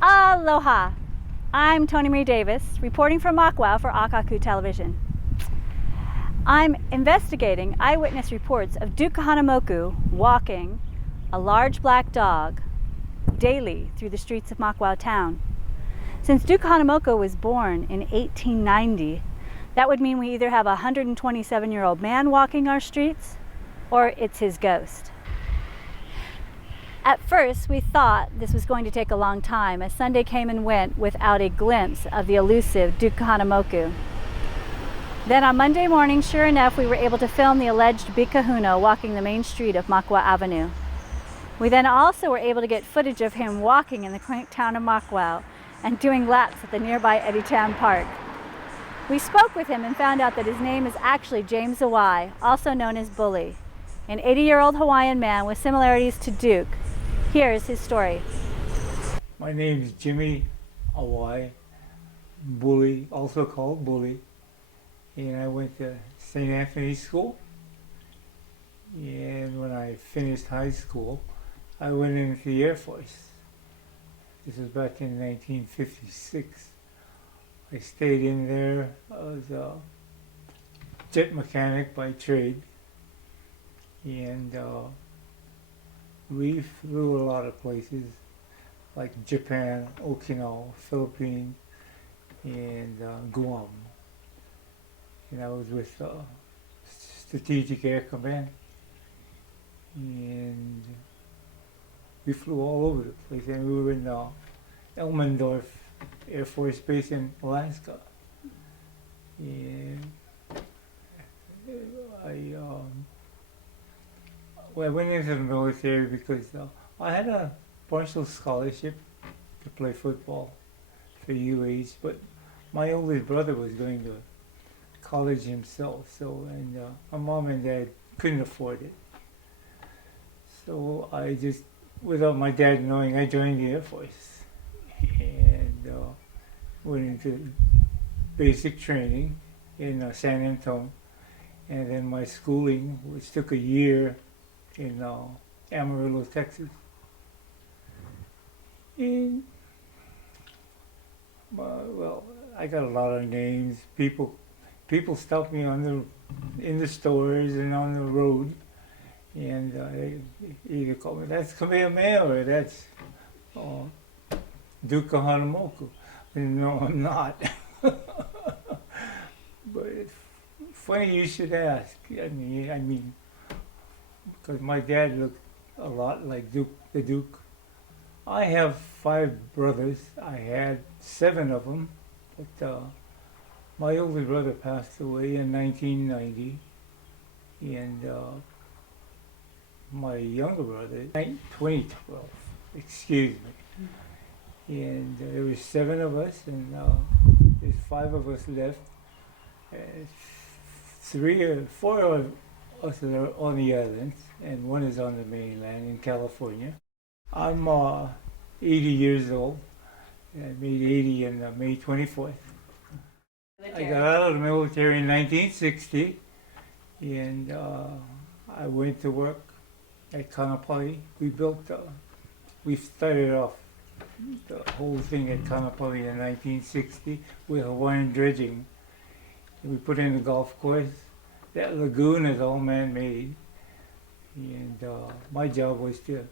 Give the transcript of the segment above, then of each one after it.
Aloha! I'm Tony Marie Davis, reporting from Makawao for Akaku television. I'm investigating eyewitness reports of Duke Kahanamoku walking a large black dog daily through the streets of Makawao town. Since Duke Kahanamoku was born in 1890, that would mean we either have a 127-year-old man walking our streets, or it's his ghost. At first, we thought this was going to take a long time, as Sunday came and went without a glimpse of the elusive Duke Kahanamoku. Then on Monday morning, sure enough, we were able to film the alleged big kahuna walking the main street of Makawao Avenue. We then also were able to get footage of him walking in the quaint town of Makawao and doing laps at the nearby Eddie-Chan Park. We spoke with him and found out that his name is actually JamesAwai, also known as Bully, an 80-year-old Hawaiian man with similarities to Duke. Here's his story. My name is JamesAwai, Bully, also called Bully, and I went to St. Anthony's School. And when I finished high school, I went into the Air Force. This was back in 1956. I stayed in there. I was a jet mechanic by trade, and we flew a lot of places like Japan, Okinawa, Philippines, and Guam. And I was with Strategic Air Command, and we flew all over the place. And we were in Elmendorf Air Force Base in Alaska. And I went into the military because I had a partial scholarship to play football for UH, but my oldest brother was going to college himself, and my mom and dad couldn't afford it. So I just, without my dad knowing, I joined the Air Force and went into basic training in San Antonio, and then my schooling, which took a year, in Amarillo, Texas. And well, I got a lot of names. People stop me in the stores and on the road, and they either call me, that's Kamehameha, or that's Duke Kahanamoku. And no, I'm not. But it's funny you should ask. I mean, because my dad looked a lot like the Duke. I have 5 brothers. I had 7 of them, but my older brother passed away in 1990, and my younger brother, 2012, excuse me. And there were 7 of us, and there's 5 of us left. 3 or 4 of us are on the islands, and 1 is on the mainland in California. I'm 80 years old. I made 80 on May 24th. I got out of the military in 1960, and I went to work at Kaneohe. We started off the whole thing at Kaneohe in 1960 with Hawaiian dredging. And we put in the golf course. That lagoon is all man-made, and my job was to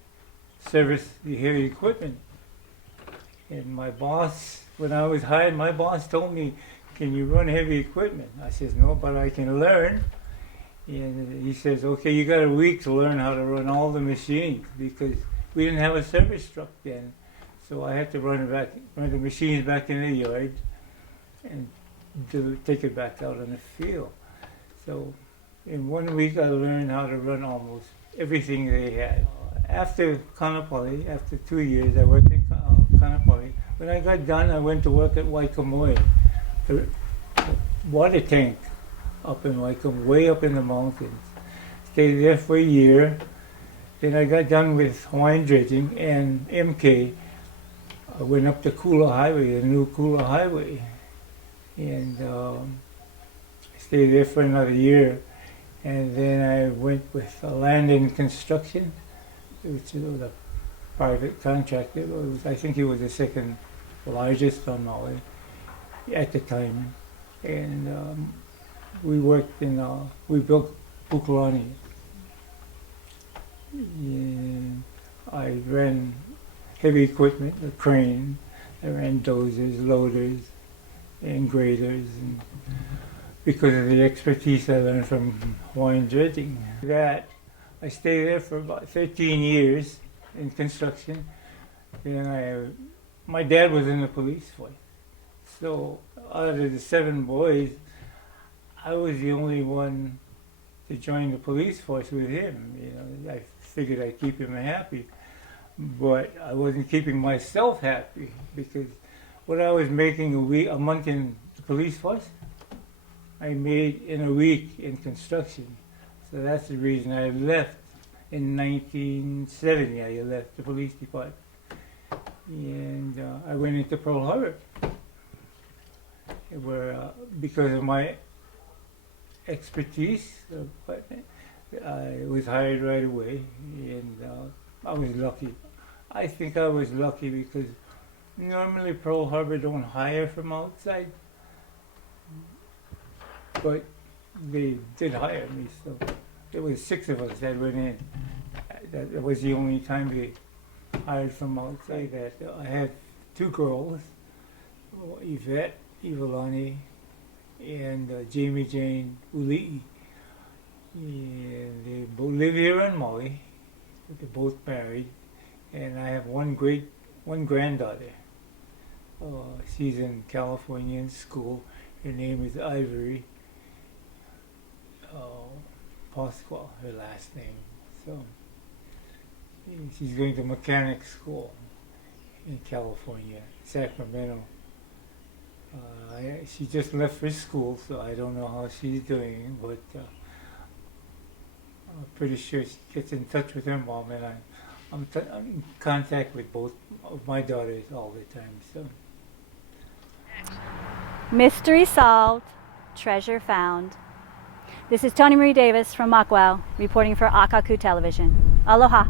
service the heavy equipment. And my boss, when I was hired, my boss told me, "Can you run heavy equipment?" I says, "No, but I can learn." And he says, "Okay, you got a week to learn how to run all the machines," because we didn't have a service truck then. So I had to run the machines back in the yard and take it back out in the field. So in 1 week, I learned how to run almost everything they had. After Kaneohe, after 2 years, I worked in Kaneohe. When I got done, I went to work at Waikamoe, the water tank up in Waikamoe, way up in the mountains. Stayed there for a year. Then I got done with Hawaiian dredging and MK. I went up the Kula Highway, the new Kula Highway, and stayed there for another year, and then I went with land and construction, which was a private contractor. I think it was the second largest on Maui at the time. And we worked in, we built Pukulani. And I ran heavy equipment, the crane. I ran dozers, loaders, and graders. And because of the expertise I learned from Hawaiian dredging. I stayed there for about 13 years in construction. And my dad was in the police force. So out of the 7 boys, I was the only one to join the police force with him. I figured I'd keep him happy. But I wasn't keeping myself happy because what I was making a month in the police force, I made in a week in construction. So that's the reason I left in 1970. I left the police department. And I went into Pearl Harbor, where because of my expertise, I was hired right away, and I was lucky. I think I was lucky because normally Pearl Harbor don't hire from outside, but they did hire me. So there was 6 of us that went in. That was the only time they hired from outside. That I had 2 girls, Yvette, Ivalani, and Jamie Jane Uli'i. And they both live here in Maui. They're both married, and I have one granddaughter. She's in California in school. Her name is Ivory Pasquale, her last name. So she's going to mechanic school in California, Sacramento. She just left for school, so I don't know how she's doing, but I'm pretty sure she gets in touch with her mom, and I'm in contact with both of my daughters all the time. So Mystery solved, treasure found. This is Tony Marie Davis from Makawao, reporting for Akaku Television. Aloha.